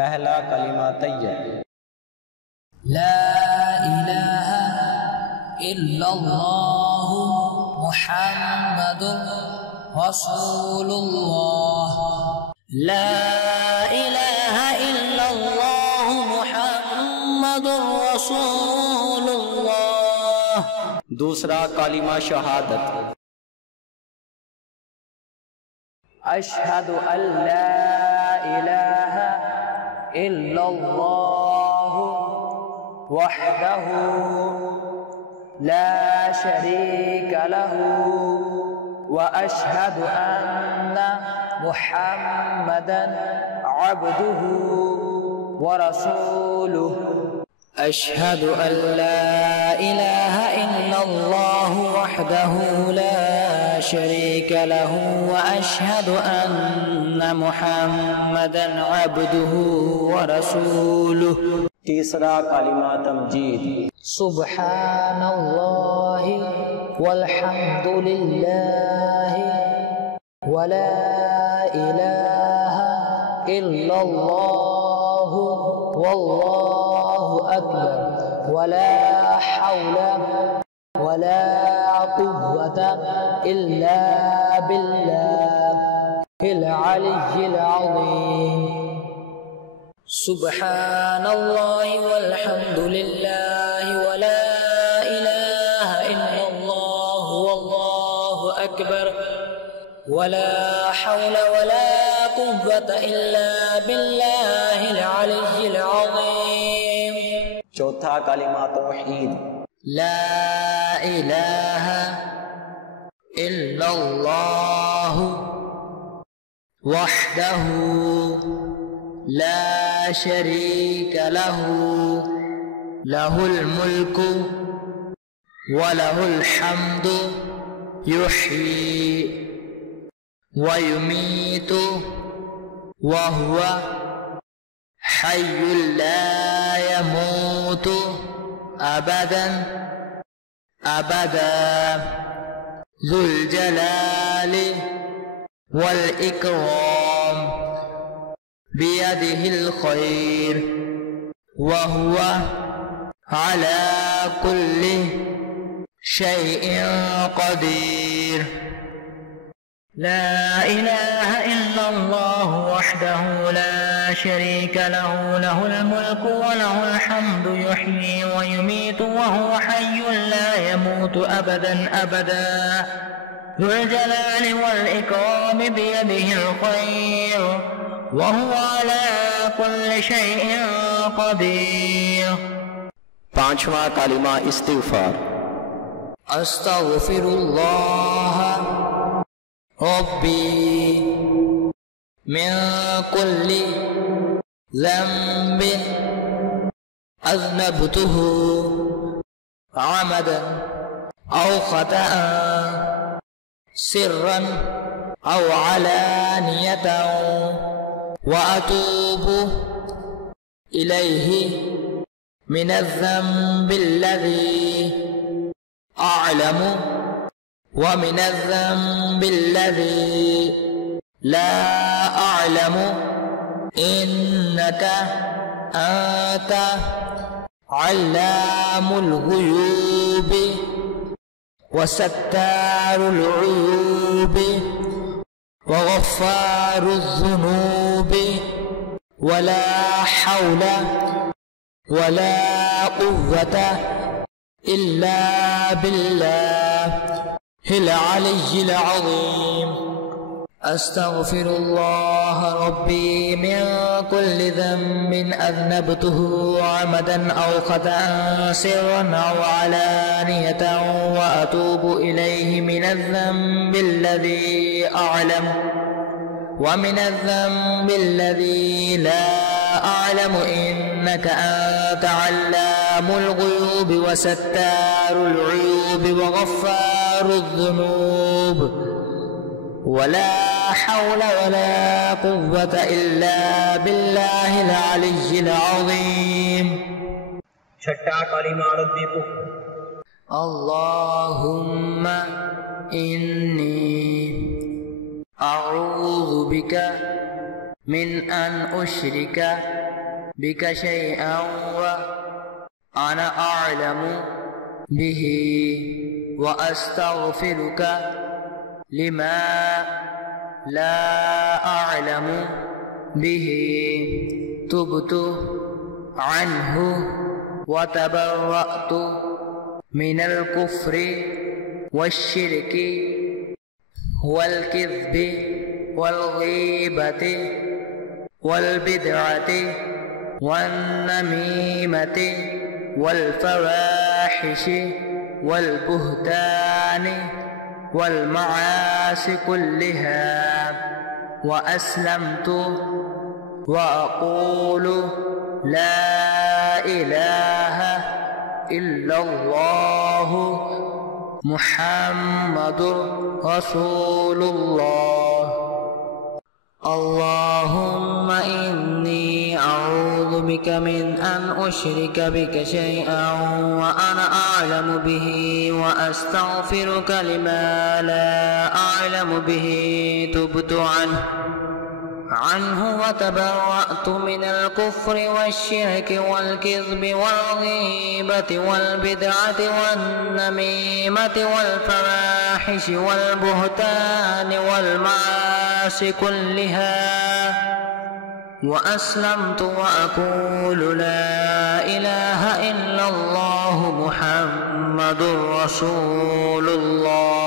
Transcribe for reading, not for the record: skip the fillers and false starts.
पहला कलिमा तैयब। ला इलाहा इल्लल्लाहु मुहम्मदुर रसूलुल्लाह। ला इलाहा इल्लल्लाहु मुहम्मदुर रसूलुल्लाह। दूसरा कलिमा शहादत। अशहदु अल्ला इलाहा इल्लल्लाहु वहदहु ला शरीका लहु व अशहदु अन्ना मुहम्मदन अब्दुहु व रसूलुहु। अशहदु अल्ला इलाहा इल्लल्लाहु वहदहु ला शरीका लहु व अशहदु अन्ना मुहम्मदन अब्दुहु व रसूलुहु। तीसरा कलिमा तमजीद। सुब्हानल्लाहि वल्हम्दुलिल्लाहि वला इलाहा इल्लल्लाहु वल्लाहु अकबर वला हौला वला कुव्वता इल्ला बिल्लाहिल अलिय्यिल अज़ीम। सुब्हानल्लाहि वल्हम्दुलिल्लाहि वला इलाहा इल्लल्लाहु वल्लाहु अकबर वला हौला वला कुव्वता इल्ला बिल्लाहिल अलिय्यिल अज़ीम। चौथा कलिमा तौहीद। ला इलाहा इल्लल्लाहु वहदहु ला शरीका लहु लहुल मुल्कु व लहुल हम्दु युह्यी व युमीतु व हुवा हय्युल ला यमूतु अबदन अबदा ज़ुल जलालि वल इकराम बियदिहिल खैर व हुवा अला कुल्लि शैइन क़दीर। ला इलाहा इल्लल्लाहु वहदहु ला शरीका लहु लहुल मुल्कु व लहुल हम्दु युह्यी व युमीतु व हुवा हय्युन ला यमूतु अबदन अबदा ज़ुल जलालि वल इकराम बियदिहिल खैर व हुवा अला कुल्लि शैइन क़दीर। पांचवा कलिमा इस्तिग़फ़ार। अस्तग़फिरुल्लाह रब्बी मिन कुल्लि ज़ंबिन अज़नबतुहु अमदन औ ख़तअन सिर्रन औ अलानियतन व अतूबु इलैहि मिनज़्ज़ंबिल्लज़ी अअलमु व मिनज़्ज़ंबिल्लज़ी ला अअलमु इन्नका अंत अल्लामुल ग़ुयूब व सत्तारुल उयूब व ग़फ़्फ़ारुज़ ज़ुनूब वला हौला वला क़ुव्वता इल्ला बिल्लाहिल अलिय्यिल अज़ीम। अस्तग़फिरुल्लाह रब्बी मिन कुल्लि ज़ंबिन अज़नबतुहु अमदन औ ख़तअन सिर्रन औ अलानियतन व अतूबु इलैहि मिनज़्ज़ंबिल्लज़ी अअलमु व मिनज़्ज़ंबिल्लज़ी ला अअलमु इन्नका अंत अल्लामुल ग़ुयूब व सत्तारुल उयूब व ग़फ़्फ़ारुज़ ज़ुनूब वला हौला वला कुव्वता इल्ला बिल्लाहिल अलिय्यिल अज़ीम। छठा कलिमा अरबी कुफ्र। अल्लाहुम्मा इन्नी अऊज़ु बिका मिन अन उश्रिका بك شيئا وأنا أعلم به وأستغفرك لما لا أعلم به تبت عنه وتبرأت من الكفر والشرك والكذب والغيبة والبدعة والنميمة والفواحش والبهتان والمعاصي كلها، وأسلمت وأقول لا إله إلا الله محمد رسول الله. اللهم إني أعوذ بك من أن أشرك بك شيئا وأنا أعلم به وأستغفرك لما لا أعلم به تبت عنه وتبرأت من الكفر والشرك والكذب والغيبة والبدعة والنميمة والفواحش والبهتان والمعاصي كلها، وأسلمت وأقول لا إله إلا الله محمد رسول الله.